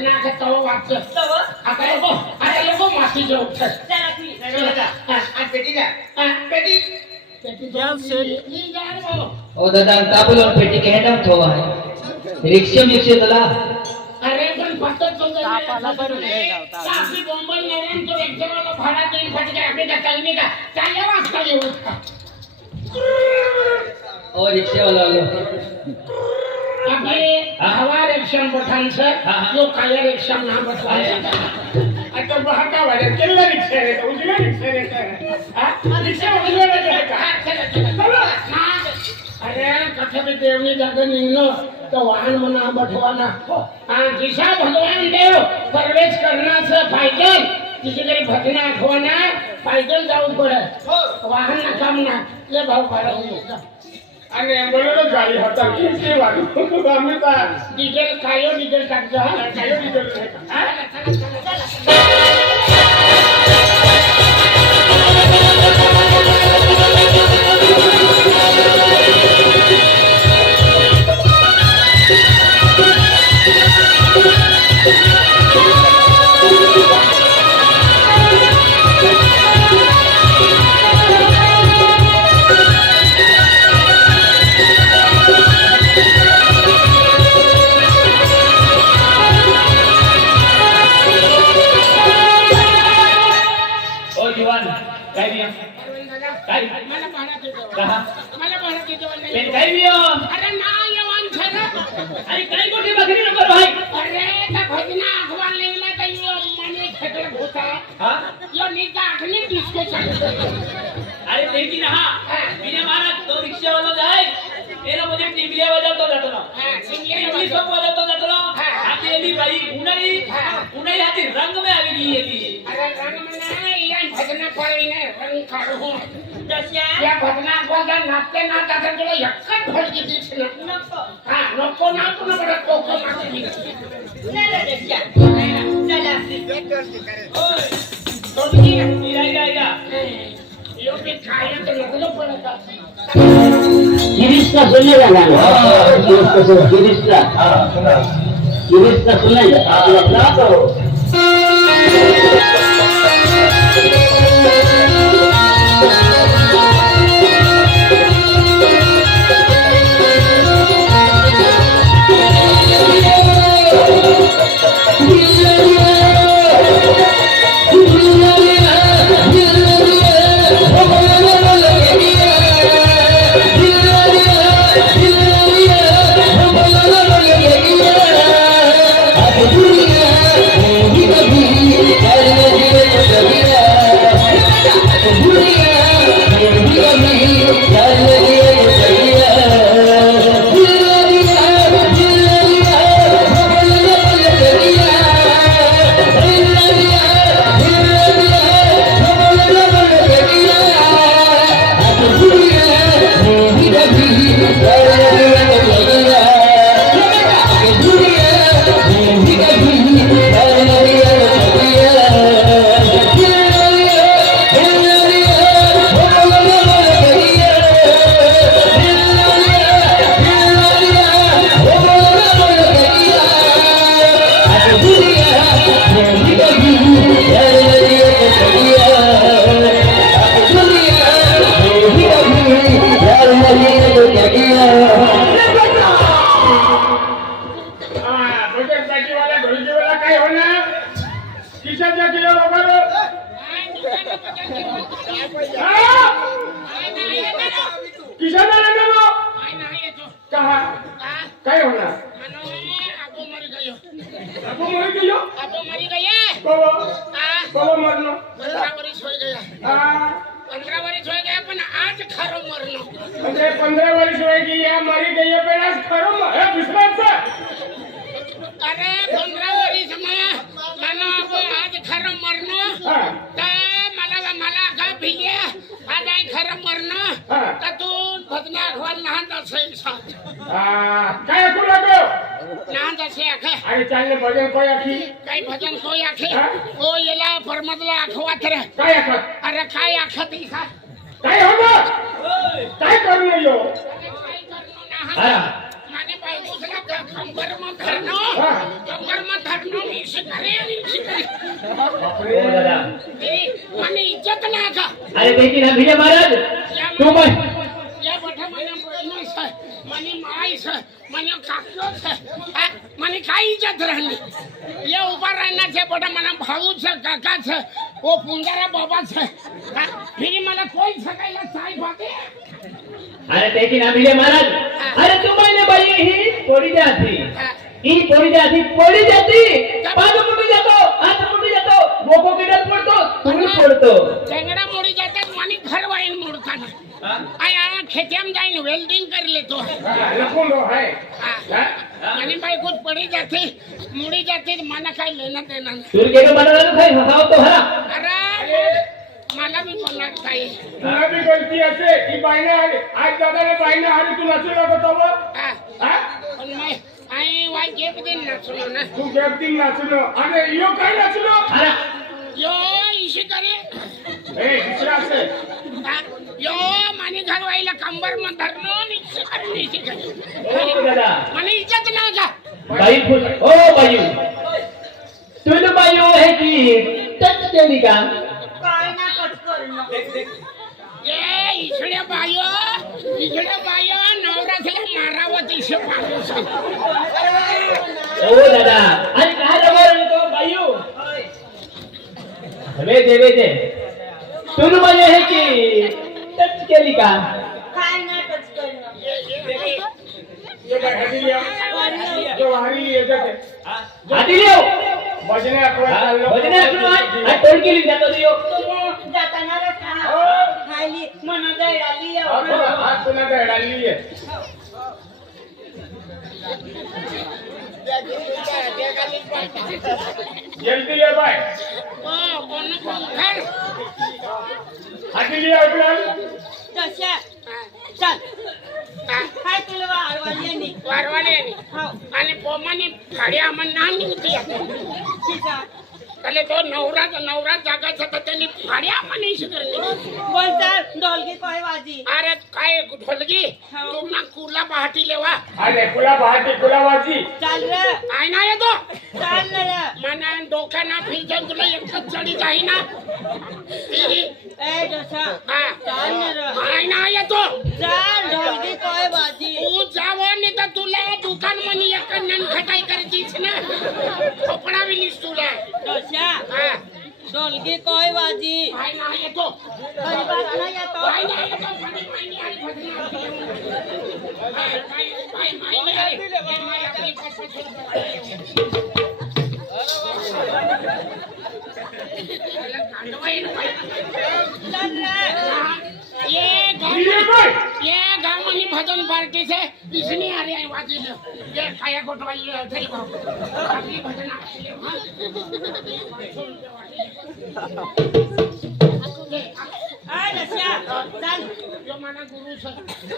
भजना का तव वाच तव आता लोक माती जे उठत चला की आ पेटी का पेटी पेटी जाव से ही जाव ओ दादा काबुल और पेटी के हेडम थोवा है रिक्शा तला अरे पण पत्तर तो तापाला भरून गेला आपली बॉम्बल नेरन तो एक जणाला भाडा देईन साठी काय आपली चालली का चालल्या वाजता येऊ का ओ रिक्शा वाला लो अबे हवा रिक्शा पठान से जो काया रिक्शा ना बसवाया आता बहका वाले केला रिक्शा रे उजला रिक्शा रे हां रिक्शा उजला रे का चलो ना अरे कथे में देवनी जागे निघलो तो वाहन मना बठवाना दिशा भगवान देव प्रवेश करना से फायदल किसी तरी भजना आठवाना फायदल जाऊन पड़े वाहन ना काम ना ले भाव भाड़ा आणि बोललो गाडी होता किती वाढू आम्ही तर डिझेल कायो डिझेल टाकतो कायो डिझेल अरे लेकिन हाँ बिना मारा तो रिक्शा वाला जाए तेरा मुझे टिमलिया बजातो जातो ना टिमली सब बजातो जातो ना आती एली बाई उन्हाई आती रंग में आली नहीं एली अरे रंग में नहीं या भजना पड़ी ने रंग काढू दस्या या भजना बोलता नाचते नाचता तर तुला यक्कट फडकी दिसली नको हां नको ना तुला बडा कोको मारती नाही रे दस्या चला ओय तोडी इरा यो भी खाया तो लगलो पड़ता गिरीश का सुनने वाला गिरीश का सुना जा तो काय होणार अबो मर गयो बाबा मरनो 15 वर्ष हो गया 15 वर्ष हो गया पण आज खरो मरनो म्हणजे 15 वर्ष हो गया मरी गई पण आज खरो है विश्वास अरे 15 वर्ष में मानो आज खरो मरनो तर मला का भिगे आज आई खरो मरनो तर तू भजना घोल नहांदा सही साथ काय करू लागो नहांदा से आखे अरे चालले भजन कोई आखी काय भजन कोई आखे ओ येला परमदला आखवा थरे काय आख अरे काय आखती खा काय होगा काय करनो यो काय करनो ना माने बाई दूसरा कंबर मत धरनो इसे करे हो दादा મને ઇજ્જત ના કા अरे देखी ना भिले महाराज तू मैं या बठा મને બહેનો છે મને માઈ છે મને કાક્યો છે મને કાઈ ઇજ્જત રહેની ये ऊपर रहना છે બટા મને ભાऊ છે કાકા છે वो પુંજારા બાબા છે फिर मला कोई सकायला चाय भाते अरे देखी ना भिले महाराज अरे तू मैंने भाई ही पड़ी जाती ही पड़ी जाती पाद मुड़ी जातो हाथ मुड़ी जातो मोको किडत पडतो तुम्ही पडतो टेंगडा मोडी जातात मानी घर वाईन मोडताना आया खेत्याम जाईन वेल्डिंग कर लेतो लखुंडो है मानी बाई कुछ पड़ी जाती मुड़ी जाती माना काय लेना देना तुर केनो बनाना खाई हसाव तो हरा अरे मला भी बोलणार काय तुला भी गलती असे की बाईने आली आज दादाने बाईने आली तू नसू लागतो पण मैं आई वाई एक दिन नाचलो ना तू एक दिन नाचलो आणि यो काय नाचलो हरा यो इशी करे दुसरा असे यो मानी घर वाईला कंबर मत धरलो इशी करे इशी करे ओ दादा मला इज्जत ना का बाई फुल ओ बाई तुझ बाई है की टच देली का ये इकडे बायो नवरात्रीला मारावत इशे पाऊस ओ दादा आणि काय जवळ तो बायू वेजे तुझ बाई है की टच केली का ये काय हदिया जो हरी ये जगे आधी लियो भजने आठवण चाललो भजने आठवण आहे टोळ केली जातो लियो हात पुन्हा दळाली आहे जल्दी ये बाय कोण खर हदिया उठल वारवाले आणि पोमानी फाड्या आम्हा नाम निघती त्याला तो नवरा जागायचा तर त्यांनी फाड्या म्हणायची करली अरे काय ढोलगी तुम्हाला कुला पहाटी लेवा अरे कुला बाजी काय ना येतो मना डोक्या ना फिर जाऊन तुला एकच चढी जाई ना काय ना येतो तू जावं नाही तर तुला दुकान म्हणी एक ननखटाई करायचीच ना कपडा बिलीस तुला ढोलकी कोय बाजी काय ना येतो गरीबात नाही येतो काय ना येतो म्हणी माहिती आणि ये गाँव में भजन पार्टी से इसने आ रहे हैं वाजी ने ये खाया कोटवाई थई बाबू अभी भजन आले आय नश्या चल जो माना गुरु से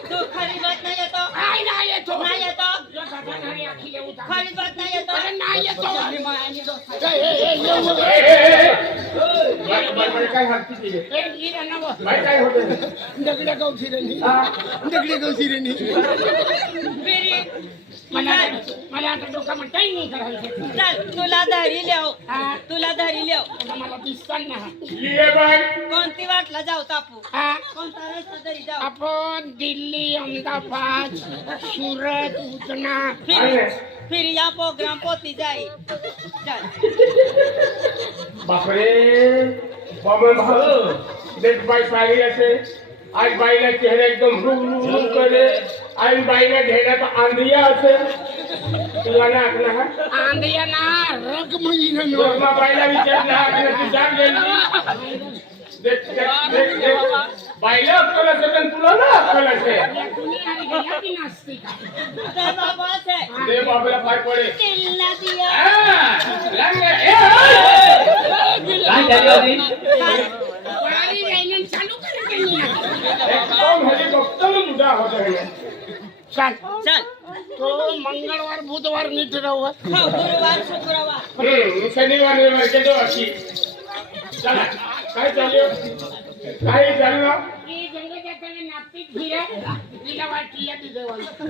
तू खरी बात नाही येतो काय ना येतो नाही येतो जो दादा घरी आखिले उता खरी बात नाही येतो अरे नाही येतो काय हाती दिले ए गिरा ना बाई काय होते दगड्या गवशी रेनी फिरी मला आता डोका म्हणताय नाही करायचं चल तुला धरी लेव मला दिसतान ना ये बाय कोणती वाटला जाऊ तापू हा कोणता रस्ता तरी जाऊ आपण दिल्ली अहमदाबाद सुरत उजना फिर या प्रोग्राम पोती जाई चल बापरे बाबा भाऊ देख बाई सारी असे आज बाईला चेहरा एकदम रू करे आज बाईला ढेऱ्यात आंधिया असे तुला ना आखला हा आंधिया ना रग म्हणजे लोकमा बाईला विचारला ती जाग गेली देख बाईला अक्कल असेल तुला ना अक्कल असेल जय बाबा से दे बाबाला पाय पडे तिलना दिया काय झाली होती चालू कर त्यांनी एकदम हेलिकॉप्टर उडा होता है चल चल तो मंगळवार बुधवार नीट राहू गुरुवार शुक्रवार शनिवार रविवार के दो अशी चला काय चालू काय चालू की जंग जाताना नापीत तिला वाटली या तिथे बरोबर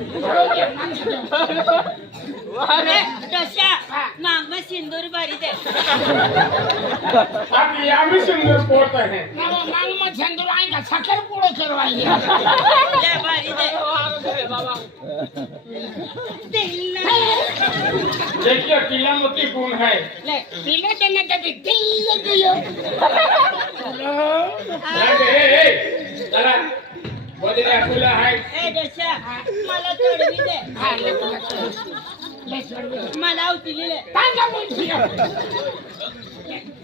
अरे तशा माग में सिंदूर भरी दे अभी आम्ही सुंदर पोट आहे मांग मग झंडू आएगा साखर पुढे करवाई ले भरी दे दिल देखिए किला मोती गुण है ले तिला त्यांना त्याची दिल दियो चला बदल्या फुलं आहे ए दशा मला चढवी दे हा ले सोड मला उचली ले तांगा बोलती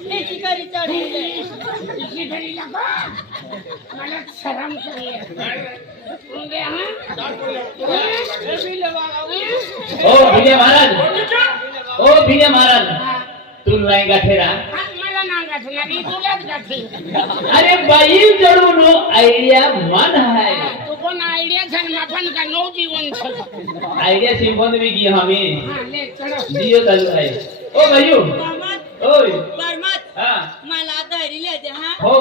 त्याची करी चढवी दे इसी घरी लगा मला शरम करे उंगे हां ओ भिले महाराज ओ भिले महाराज तू नाही गाठेरा मला ना गाठला नी तुलाच गाठी अरे बाई जरूर आइडिया मन है तू कोण आयडिया छन माफन का नो जीवन छ आइडिया सिंपल में की हमें हां ले चलो दियो चालू है ओ भाइयों बर्मत ओय बर्मत हां मला धरी ले दे हा हो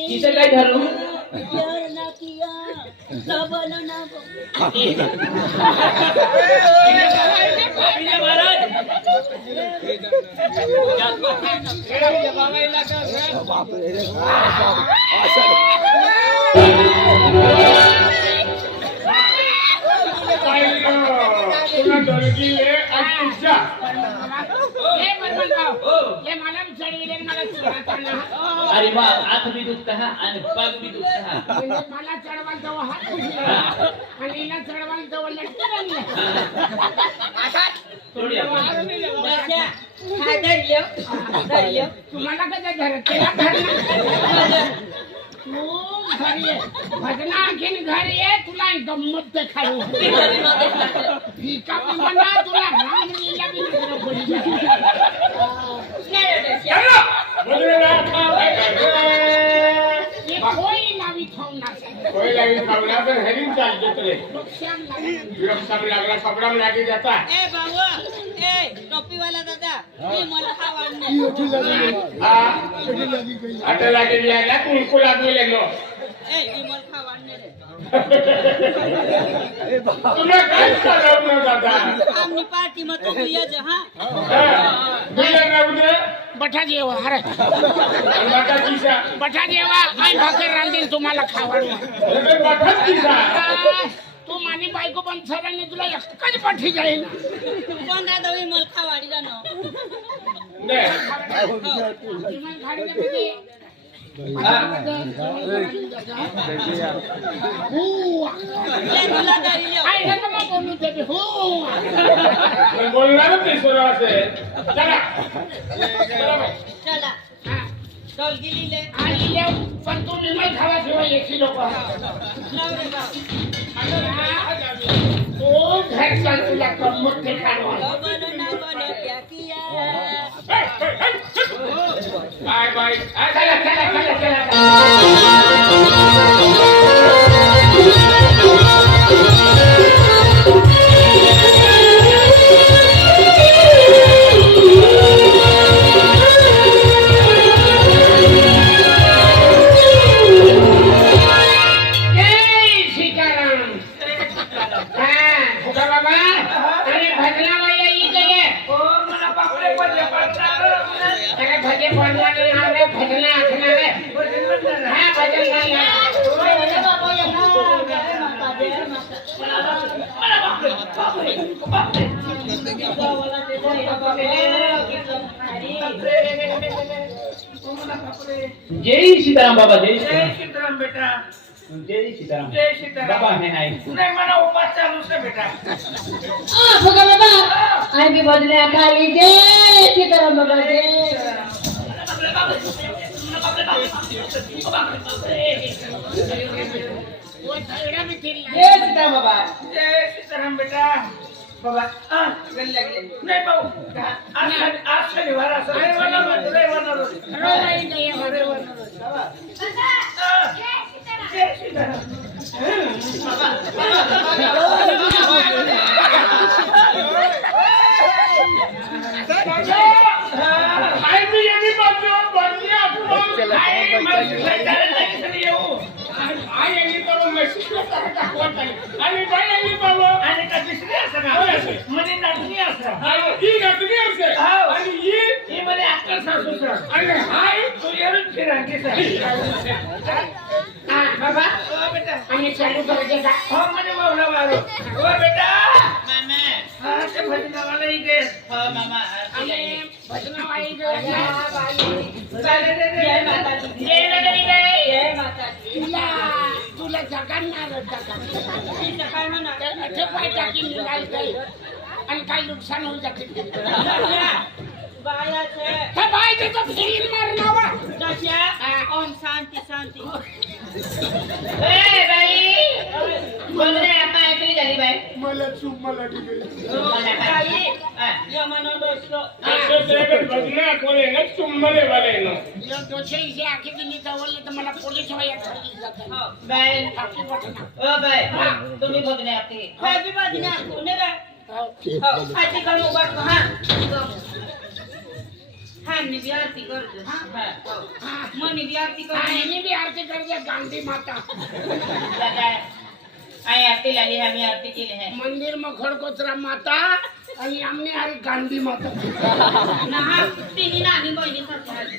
इथं काय झालं प्यार ना किया सबल ना भिले महाराज तुला दर्गी ले अच्छा ये बरमन ये मला चढविले मला चढताना अरे बा हात भी दुखता है आणि पाग भी दुखता है म्हणजे मला चढवाल तेव्हा हात पुसले आणि हिला चढवाल तेव्हा लटकन आणलं आता थोडी दशा हा धर लियो तुम्हाला कसं धरत त्याला धरणार तू घरी ये भजना आणखीन घरी ये तुला गंमत देखाडू फिका पण म्हणा तुला रामलीला बी नजर पडी ये कोई नावी ठेवणार कोई लगी खबरा पर हेरिंग चाल जतरे नुकसान लागेल विरम सब लागला खबरा में लागी जाता ए बाबू ए टोपी वाला दादा ये मला खावाडणे अटे लागी दिया तुमको लागू ले लो ए ये मला खावाडणे रे तुम्हें काय कराव ना दादा आमनी पार्टी में तो ये जहां बिला ना उदे बठा जेवा अरे बाटा किसा बठा जेवा आणि भाकर रांधीन तुम्हाला खावाडू बाटा किसा तू मानी बायको पण सरांनी तुला एकच पाठी जाईल कोण दादा ये मला खावाडी जानो ने इमान खाडीला किती ये तुला धरी लियो आई हे तर मग बोलू दे हो बोलणार ते सुरू असे चला चला डोलगी लिले आणि ले पण तू निमल खावा ठेवा एकशे लोक नवरे बाप तो घर चल तुला गंमत देखाडू बोलो ना बोलो क्या किया बाय बाय चला चला चला चला भजे पडणार नाही भजना आखणार हा भजन जय सीताराम बाबा जय सीताराम बेटा जय सीताराम जय सीताराम बाबा है नाही नाही मला उपास चालू आहे बेटा फुगा बाबा आम्ही बदल्या खाली जय सीताराम बाबा जय जय सीताराम बाबा जय सीताराम बेटा बाबा गल लागले नाही भाऊ आज शनिवार असं रविवार जय सीताराम काय मी यांनी बदल्या काय मला येऊ आई यांनी तो म्हशीला टाकवत नाही आणि बाई यांनी बाबा आणि का दुसरी असं होय का असे. म्हणे नाचणी असं आणि ही नातनी असे हो. आणि ही ही म्हणे अक्कल सासू सर आणि हाय तू येऊन फिरांगी सर बाबा हो बेटा आम्ही चालू करायचे का हो म्हणे मावला मारो हो बेटा हा ते भजनावाला इकडे हो मामा भजनाबाई जय माताजी जय माताजी तुला जगांणार पाय टाकी निघाल काही आणि काही नुकसान होऊन जाते बाय त्याचा फिरीन मार नावा ओम शांती शांती मला चूप मला भजना कोणी ना चुंबले वाले ना दोषे इसे आखी दिनी जवळले तर मला पोलीस वाया ठरली जाते बाकी पटना तुम्ही बघणे आपली भाजी भाजी ना कोणी रे हो. आजी करू उभा हा हा मी बी आरती करतो हा मनी बी आरती करतो आईने भी आरती करते गांधी माता आई आरती लाली आम्ही आरती केली आहे मंदिर में खडकोचरा माता आणि आमने अरे गांधी माता ना तिन्ही नानी बहिणी सारखी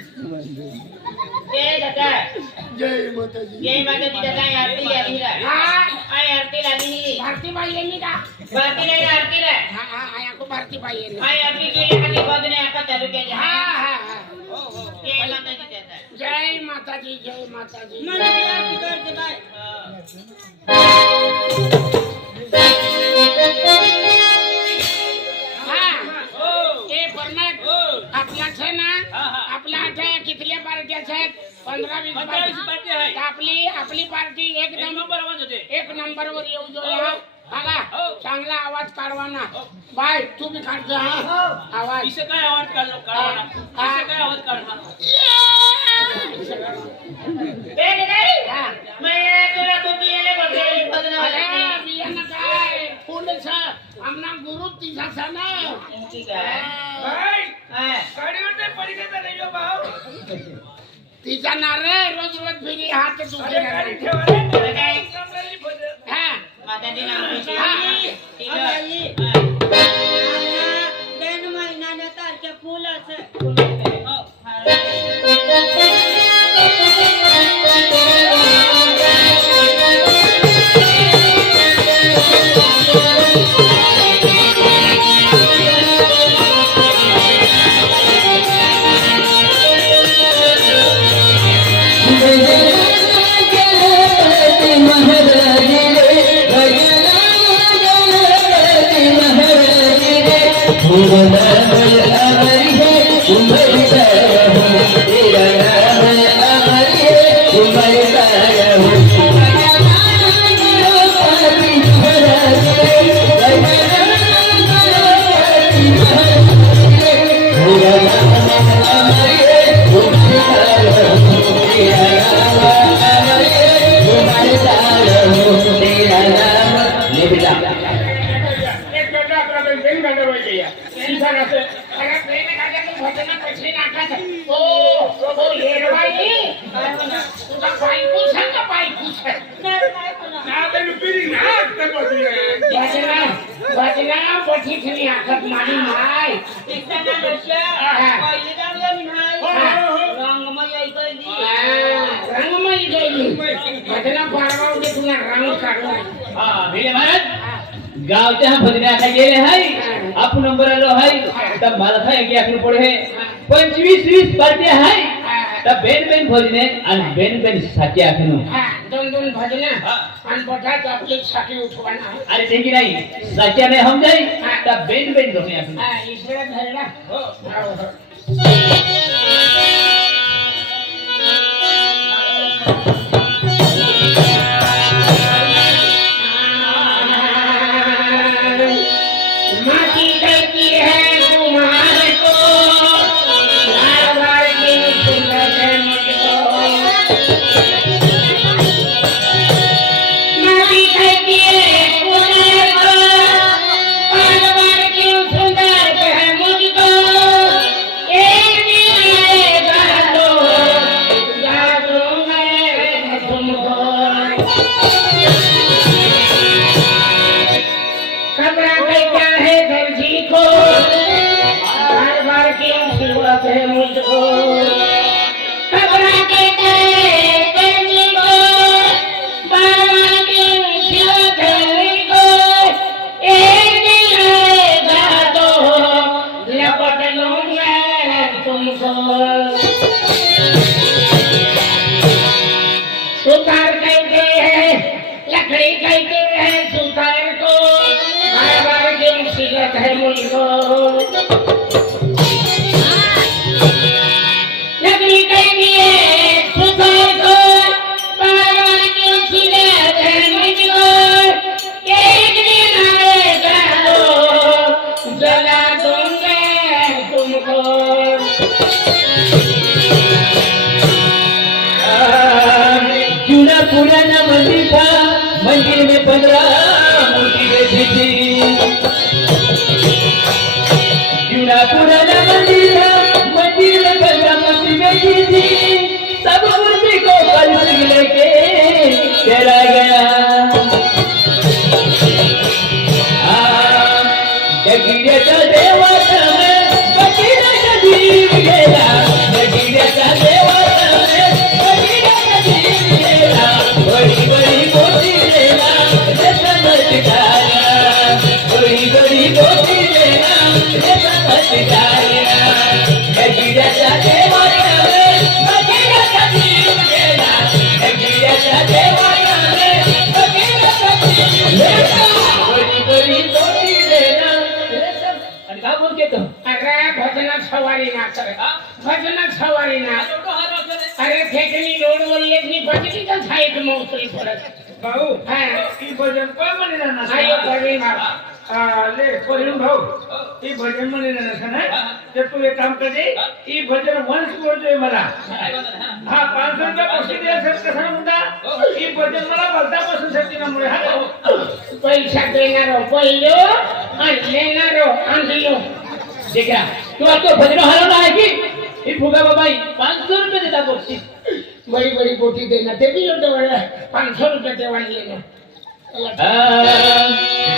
ए दादा जय माताजी जय माताजी दादा आई आरती लाली रे हा आई आरती लाली ही भारती बाई यांनी का बाकी नाही आरती रे हा हा आया को भारती बाई यांनी आई आरती केली आणि बदने आता चालू केली हा हा हा जय माताजी दादा जय माताजी जय माताजी मला आरती करते बाय ए परमात आपला छे ना आपला आता कितल्या पार्ट्या आहेत 15-20 पार्टी आहे. आपली पार्टी एकदम नंबर वन होते एक नंबर वर येऊ जो बघा चांगला आवाज काढवा ना बाय तू बी काढतो हा आवाज इसे काय आवाज काढलो काढणार इसे काय आवाज काढणार ए नाही हा. मैं तुला तुम्ही येले बघे बदना अरे बियाणं काय पोलीस आमना गुरु तिचा ना ठीक आहे बाई गाडीवर नाही पडीचा नाही हो भाऊ तिचा ना रे रोज रोज फिरी हात दुखे अरे गाडी ना. ठेवा रे काय कमरेली भजन हा माताजी नाम ठीक बेन महिन्याने तारखे फुल असे एक गड्डा आपला बेन गड्डा पाहिजे या सीधा नसे अरे प्रेम काढल्या की भजन पैसे नाकात ओ येरवाई तुझा बायको सांग बायको ना ते लुपिरी ना आता बसले भजना पठीतली आखत मारी माय रंगमयी गेली भजना पारवावते तुला रंग काढून हा भिले महाराज गावच्या भजने आता गेले हाय आपण नंबर आलो हाय तर मला काय की आपण पुढे 25-20 पार्टी हाय तर बेन भजने आणि बेन साथी आपण हा दोन भजन आणि बठात आपली साठी उठवाना अरे ते की नाही साथी नाही हम जाई तर बेन दोन्ही आपण हा ईश्वर धरला हो माटी करती है तुम्हारे को लाल बार की सुंदर है मुझको माटी करती है तुम्हारे को लाल बार की सुंदर है मुझको एक दिन आएगा तो याद मैं तुमको बगिऱ्याचा देवात बगिऱ्याचा जीव गेला बगिऱ्याचा देवात बगिऱ्याचा जीव गेला बडी बडी मोठी लेला रे चमत्कारा बडी बडी मोठी लेला रे चमत्कारा बगिऱ्याचा देवात बगिऱ्याचा जीव गेला बगिऱ्याचा देवात बगिऱ्याचा जीव गेला बडी बडी मोठी लेला आणि काय बोल केतो अरे भजनात सवारी ना कर भजनात सवारी ना अरे ठेकणी लोड वल्लेनी भजनी का साईड मोसरी परत भाऊ हा ती भजन कोण म्हणे ना आयो करी ना ले परिण भाऊ ती भजन म्हणे ना तर तू एक काम करते ती भजन वंश बोलतोय मला हा 500 रुपये पैसे द्या सर कसा म्हणता ही भजन मला भक्तापासून शक्तीनामुळे हा पैसा देणारो पहिलो आणि लेणारो आणलो देखा तू आता भजन हरवला आहे की ही फुगा बाबाई 500 रुपये देता बक्षीस बड़ी बड़ी बोटी देना ते भी लोट 500 रुपये देवान लेना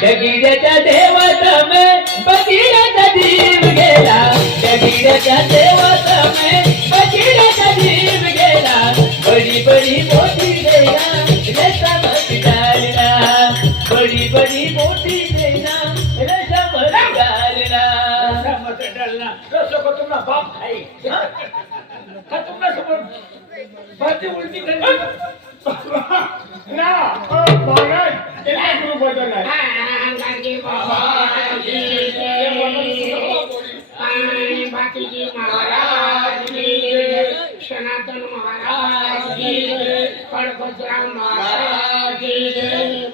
बगिऱ्याच्या देवात बगिऱ्याचा जीव गेला बगिऱ्याच्या देवात बगिऱ्याचा जीव गेला बडी बडी मोठी लेला रे चमत्कारा बडी बडी मोठी लेला रे चमत्कारा मत डालना रसो को तुमना बाप खाई का तुमना समोर बाती उलटी करनी ना महाराज त्याला गुरु भजन आहे गांधी बाबा की जय आणि बाकीजी महाराज की जय सनातन महाराज की जय खडगोसराव महाराज की जय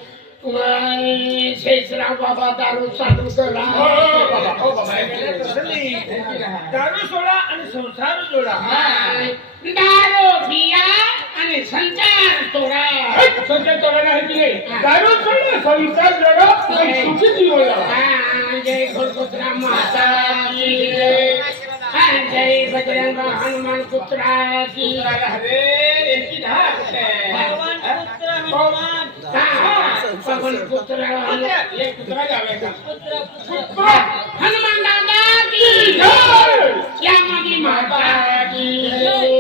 शेषराव बाबा दारू चालू करा ओ बाबा दारू सोडा आणि संसार जोडा दारू पिया आणि संसार तोडा संसार तोडा नाही की नाही दारू सोडणं संसार जोडा आणि सुखी जीवन लावा. जय खडगोसराव महाराज की जय जय बजरंग हनुमान पुत्रा की अरे यांची धाक भगवान पुत्र हनुमान पवन पुत्र एक कुत्रा जावे का हनुमान दादा की जय यामगी माता की जय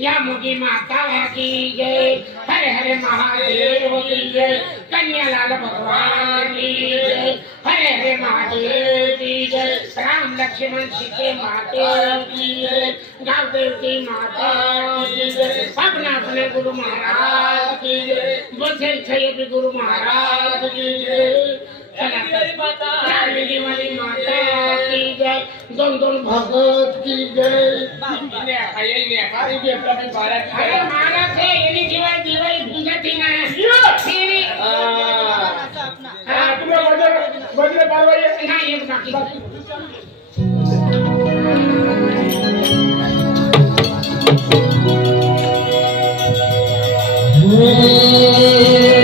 यामगी माता की जय हरे हरे महादेव की जय कन्यालाल भगवान की जय हरे हरे महादेव की जय राम लक्ष्मण सीते माता की जय गावदेव की माता की जय अपना अपने गुरु महाराज की जय बसे छे गुरु महाराज की जय वाली माता की जय दोन दोन भगत की जय अरे महाराज है एनी जीवन दिवाळी भुजती नाही तुम्हाला भजन पारवाई नाही एक बाकी Hey